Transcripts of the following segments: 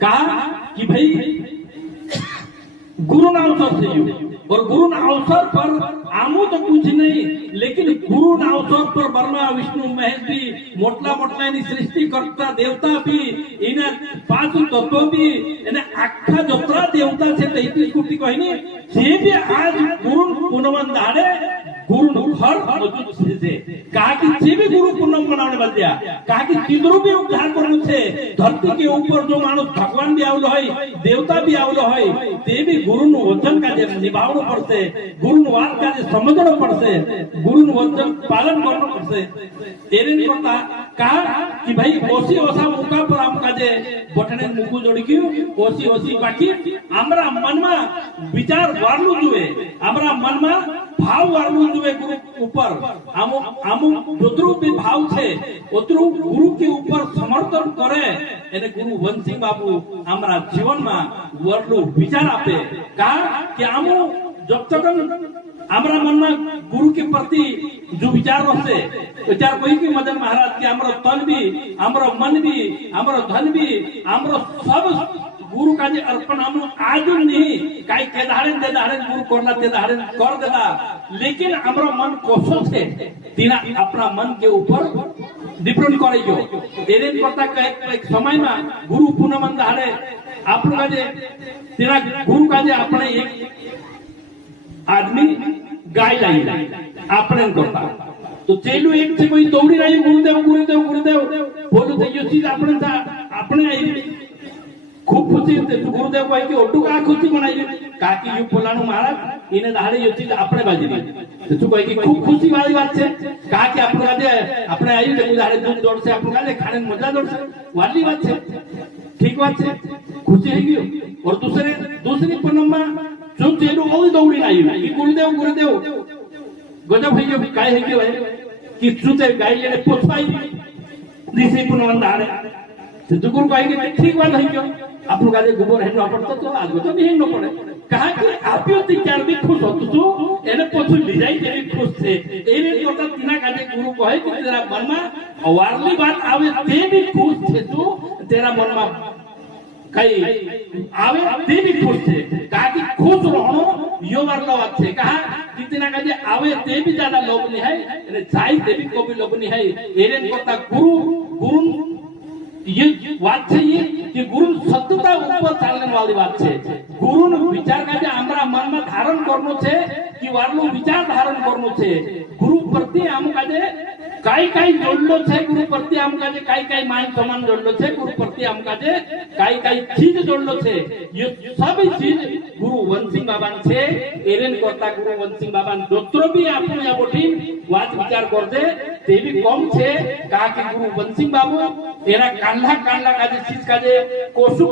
कहा कि भाई गुरु ना अवसर से और गुरु ना अवसर पर आमो तो कुछ नहीं, लेकिन गुरु ना अवसर पर ब्रह्मा विष्णु महेश भी मोटला मोटला सृष्टि करता देवता भी इन पांच तत्व भी आखा जोत्रा देवता से 33 कोटी कहनी से भी आज गुरु पूनमन दाड़े गुरु घर मौजूद से कहा कि से भी गुरु पूनम बनाने बल दिया, कहा कि तिद्रु भी उद्धार करने से धरती के ऊपर जो मानुष भगवान भी आवलो है देवता भी आवलो है ते भी गुरु वचन का निभावनो पड़से, गुरु वाद का समझनो पड़से, गुरु वचन पालन करनो पड़से। तेरे नहीं पड़ता कहा कि भाई ओसी ओसा मुका पर आम काजे बटने मुकु जोड़ी की ओसी ओसी बाकी हमरा मन में विचार वारलू जुए, हमरा मन में भाव वारलू जुए गुरु ऊपर आमु जोतरू भी भाव छे ओतरू गुरु के ऊपर समर्थन करे एने गुरु वंशिंग बाबू हमरा जीवन में वारलू विचार आपे कहा कि आमु जब तक हमरा मन में गुरु के प्रति जो विचार रहते विचार कोई की मदन महाराज के हमरो तन भी हमरो मन भी हमरो धन भी हमरो सब गुरु का जे अर्पण हम आज नहीं काई के धारे दे धारे गुरु करना दे धारे कर देता, लेकिन हमरो मन कोसो से तीना अपना मन के ऊपर डिपेंड करे जो तेरे पता का एक समय में गुरु पूनमन धारे आप का जे तेरा गुरु का जे अपने एक आदमी गाय लाई आपने करता तो चेलू एक से कोई दौड़ी रही गुरुदेव गुरुदेव गुरुदेव बोलो तो ये चीज अपने था अपने आई खूब खुशी होते तो गुरुदेव कहे कि ओटू का खुशी मनाई का कि यू फलानु महाराज इने दाड़े ये चीज अपने बाजी तो तू कहे कि खूब खुशी वाली बात है का कि अपने काजे अपने आई तो दाड़े दूध दौड़ से अपने काजे खाने में मजा दौड़ से वाली बात है ठीक बात है खुशी है गई। और दूसरी पूनम जो चेलू वो दौड़ी आई कि गुरुदेव गुरुदेव गजब है कि काय है कि चूते गाय लेने पोछवाई दिसे पूनम दाड़े तो गुरु कहे कि ठीक बात है क्यों आप लोग आगे गोबर हेनो पड़ता तो आगे तो नहीं हेनो पड़े कहा कि आप यो तीन भी खुश हो तू एने पोछू ले जाई तेरी खुश थे एने कोता तीना काजे गुरु कहे कि तेरा मन में वारली बात आवे ते भी खुश थे तू तेरा मन में कई आवे ते भी खुश थे कहा कि खुश रहनो यो वारला बात छे कहा कि तीना काजे आवे ते भी ज्यादा लोभ नहीं है एने जाई ते भी को भी लोभ नहीं है एने कोता गुरु ये बात है ये कि गुरु सत्यता ऊपर चलने वाली बात है। गुरु विचार का जो हमरा मन में धारण करनो छे कि वारलो विचार धारण करनो छे गुरु प्रति हम का जे काई जोड़लो छे गुरु प्रति हम का जे काई मान सम्मान जोड़लो छे गुरु प्रति हम का जे काई चीज जोड़लो छे ये सब चीज गुरु वंशिंग बाबा छे एरेन करता गुरु वंशिंग बाबा दोत्रो भी आपने या बोटी बात विचार कर दे ते भी कम छे कहा कि गुरु वंशिंग बाबू एरा कांडा का जे चीज का जे कोसु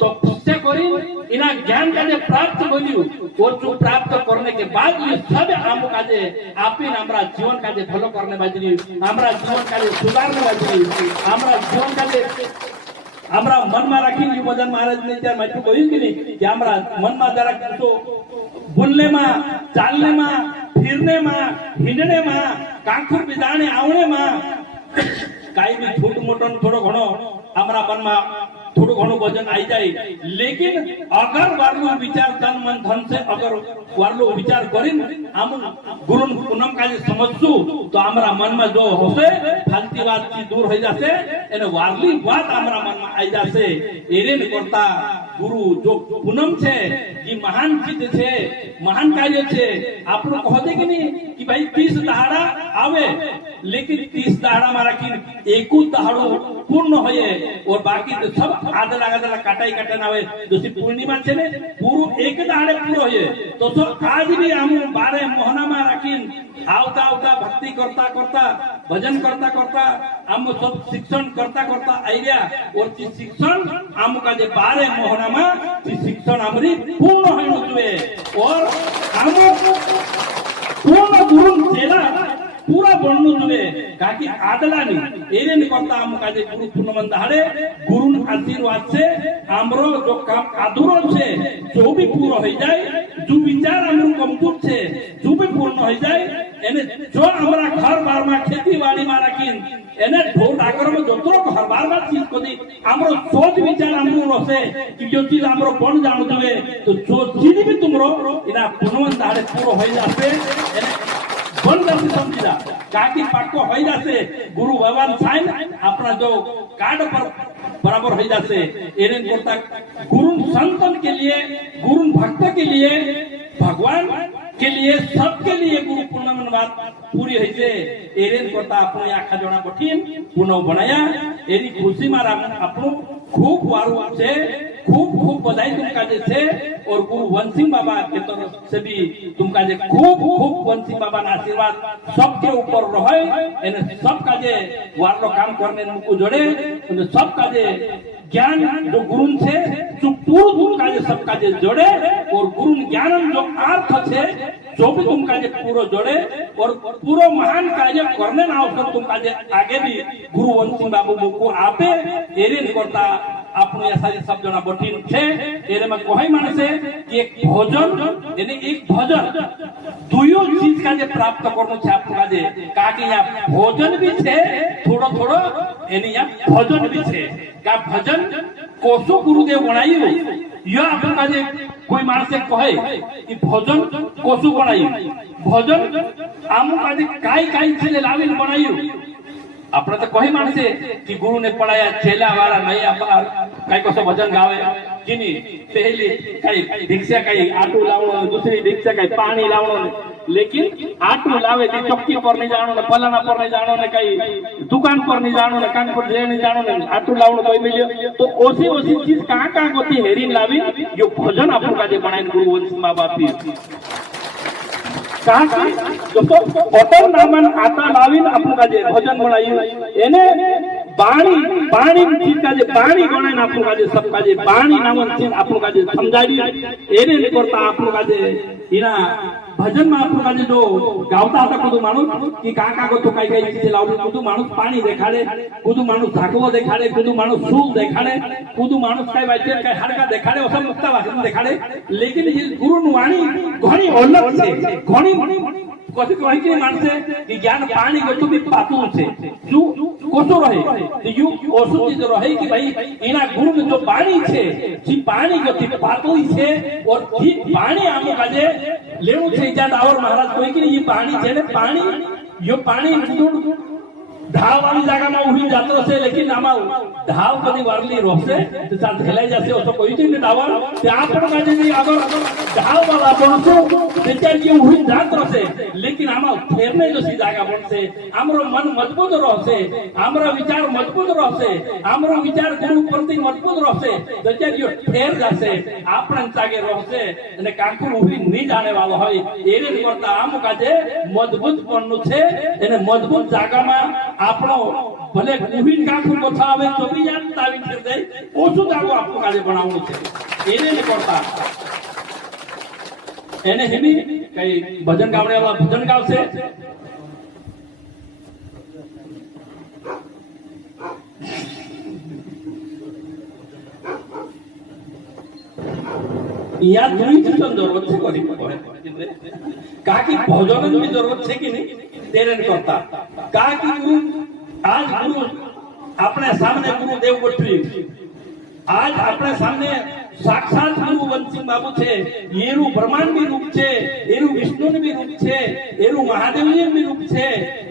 तो तपस्या करी इना ज्ञान का जे प्राप्त होलियो और जो प्राप्त करने के बाद ये सब हम का जे आपन हमरा जीवन का जे भलो करने बाजरी हमरा जीवन का जे सुधारने बाजरी हमरा जीवन का जे हमरा मन में राखी जी मदन महाराज ने त्यार माटू कह્યું कि नहीं कि हमरा मन में जरा तो बोलने में चालने में फिरने में हिंडने में कांखुर बिदाणे आवणे में काई भी छोट मोटन थोड़ो घणो हमरा मन में थोड़ो घणो वजन आई जाए, लेकिन अगर वारलो विचार तन मन धन से अगर वारलो विचार करिन हम गुरु पूनम का समझसु तो हमरा मन में जो होसे फालती बात की दूर हो जासे एने वारली बात हमरा मन में आई जासे एरेन करता गुरु जो पूनम छे ये महान चीज छे महान कार्य छे आप लोग कहते कि नहीं कि भाई 30 दहाड़ा आवे लेकिन 30 दहाड़ा मारा कि एक दहाड़ो पूर्ण होए और बाकी तो सब आधा काटाई काटन आवे जैसे पूर्णिमा छे ने पूरो एक दहाड़े पूरो होए तो सब आज भी हम 12 महीना में राखीन आवता आवता भक्ति करता करता भजन करता करता हम सब शिक्षण करता करता आई गया और शिक्षण हम का जे 12 महीना में शिक्षण हमरी पूर्ण होइनु जुए और हम पूर्ण गुरु देना पूरा बन्नु जुए काकी आदलानी एरेन करता आम काजे गुरु पूर्णमन दाहड़े गुरुन आशीर्वाद से आमरो जो काम अधूरो छे जो भी पूरो हो जाए जो विचार हमरो कमजोर छे जो भी पूर्ण हो जाए एने जो हमरा घर बार में खेती बाड़ी में राखीन एने ढोल डाकर में जोतरो घर बार बार चीज को दी हमरो सोच विचार हमरो रसे कि जो चीज हमरो बन जानो जुए तो जो चीज भी तुमरो इना पूर्णमन दाहड़े पूरो हो जाते एने बन जाती समझिला काकी पाको हो जाते गुरु भगवान साइन अपना जो कार्ड पर बराबर हो जाते एरेन करता गुरु संतन के लिए गुरु भक्त के लिए भगवान के लिए सबके लिए गुरु पूर्णमन बात पूरी है से एरेन करता अपने आखा जोड़ा कठिन पुनः बनाया एरी खुशी मारा अपनो खूब वारू से खूब खूब बधाई तुमका जे छे और गुरु वंशिंग बाबा के तरफ से भी तुमका जे खूब खूब वंशिंग बाबा ना आशीर्वाद सबके ऊपर रहे एने सबका जे वारलो काम करने नुको जोड़े एने सबका जे ज्ञान जो गुरु छे जो पूर्ण तुमका जे सबका जे जोड़े और गुरु ज्ञानम जो अर्थ छे जो भी तुमका जे पूरो जोड़े और पूरो महान कार्य करने ना अवसर तुमका जे आगे भी गुरु वंशिंग बाबू मुको आपे एरेन करता अपने ऐसा सब जना बठीन छे एरे में कोई मानसे कि एक भोजन यानी एक भोजन दुयो चीज का जे प्राप्त करनो छे आपका जे का कि यहाँ भोजन भी छे थोड़ो थोड़ो यानी यहाँ भोजन भी छे का भजन कोसो गुरुदेव बनाई हो या आपका जे कोई मानसे कहे कि भोजन कोसो बनाई भोजन आमु का जे काई छे लाविन बनाई अपने तो कोई मानसे कि गुरु ने पढ़ाया चेला वाला नहीं अपार कई कसो भजन गावे किनी पहली कई दीक्षा कई आटू लावणो दूसरी दीक्षा कई पानी लावणो लेकिन आटू लावे ती चौकी पर नहीं जानो ने पलाना पर नहीं जानो ने कई दुकान पर नहीं जानो ने कान पर जे नहीं जानो ने आटू लावणो कोई मिलियो तो ओसी ओसी चीज कहां गोती हेरीन लावी यो भजन आपको काजे बनाइन गुरु वंश मां बापी कहा जो होटल नामन आता लावीन आपको काजे भजन बनाई एने बाणी बाणी चीज का जे बाणी बनाई आपको काजे सब काजे बाणी नामन चीज आपको काजे समझाई एने करता आपको काजे इना भजन में आपको काजे जो गावता था कुदु मानुस कि का को तो काई चीज लावली कुदु मानुस पानी देखाड़े कुदु मानुस धाकलो देखाड़े कुदु मानुस सूल देखाड़े कुदु मानुस काई वाइचे काई हाडका देखाड़े ओसा मुक्ता वासन देखाड़े लेकिन ये गुरु वाणी घणी अलग छे घणी कथी कहि के मानसे कि ज्ञान पानी गतो भी पातु छे जो कोसो रहे तो यू ओसो चीज रहे कि भाई इना गुरु में जो पानी छे जी पानी गति पातु छे और जी पानी आमो काजे लेवु छे इजाद और महाराज कोई कि ये पानी छे ने पानी यो पानी ढाव वाली जगह में उही जातो से लेकिन आमा ढाव कदी वारली रोसे तो साथ खेलाई जासे ओसो कोई चीज डावर ते आपण काजे नहीं अगर ढाव वाला बनसो तेचार की उही जात रसे लेकिन आमा फेरने जो सी जगह बनसे हमरो मन मजबूत रहसे हमरा विचार मजबूत रहसे हमरो विचार गुरु प्रति मजबूत रहसे तेचार यो फेर जासे आपण जागे रहसे અને કાકુ ઉही नहीं जाने वालो होय एरे करता आम काजे मजबूत बननु छे એને मजबूत जगह में आपनो भले उही काकू कोथा आवे तो भी जानता भी फिर दे ओसु जागो आपको काजे बनावनु छे एने ने करता एने हिनी कई भजन गावने वाला भजन गावसे या दुई चीज जरूरत छे करी काकी भजन भी जरूरत छे कि नहीं तेरे करता काकी गुरु आज गुरु अपने सामने गुरु देव गोठवी आज अपने सामने साक्षात गुरु वंशिंग बाबू छे एरू ब्रह्मांड भी रूप छे एरू विष्णु ने भी रूप छे एरू महादेव ने भी रूप छे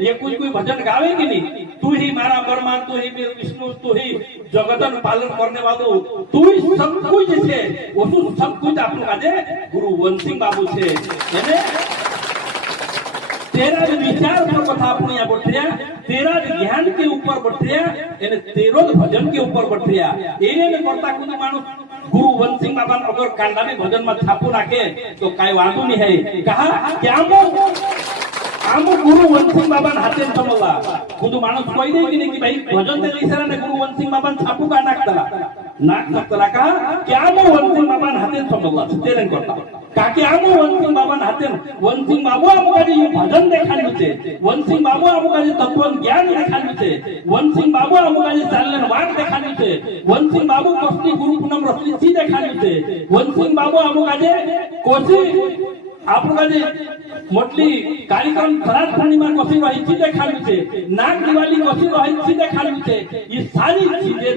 ये कोई भजन गावे कि नहीं तू ही मारा ब्रह्मांड तू ही विष्णु तू ही जगतन पालन करने वालो तू ही सब कुछ छे वो सब कुछ आपन काजे गुरु वंशिंग बाबू छे यानी तेरा विचार पर कथा अपनी यहाँ बढ़िया तेरा ज्ञान के ऊपर बढ़िया यानी तेरो भजन के ऊपर बढ़िया एने में करता कुछ मानुस गुरु वंशिंग बाबा अगर कांडा में भजन में छापू रखे तो काई वादू नहीं है कहा क्या आमो गुरु वंशिंग बाबा हाथे समला खुद मानुस कोई नहीं कि भाई भजन ते इशारा ने गुरु वंशिंग बाबा छापू का नाक सकता कहा क्या आमो वंशिंग बाबा हाथे समला तेरे करता કાકે આમો વનસિંહ બાબા હાથે વનસિંહ બાબુ આમુકાજી ભજન દેખાડ્યું છે, વનસિંહ બાબુ આમુકાજી તત્વનું જ્ઞાન દેખાડ્યું છે, વનસિંહ બાબુ આમુકાજી ચાલને વાટ દેખાડ્યું છે, વનસિંહ બાબુ કોસની ગુરુ પૂનમ રસલી સી દેખાડ્યું છે, વનસિંહ બાબુ આમુકાજે કોસી આપણું મોટલી કાર્યક્રમ ખરાબ પૂર્ણિમા કોસી રહી છે દેખાડ્યું છે, નાગ દિવાળી કોસી રહી છે દેખાડ્યું છે, એ સારી ચીજે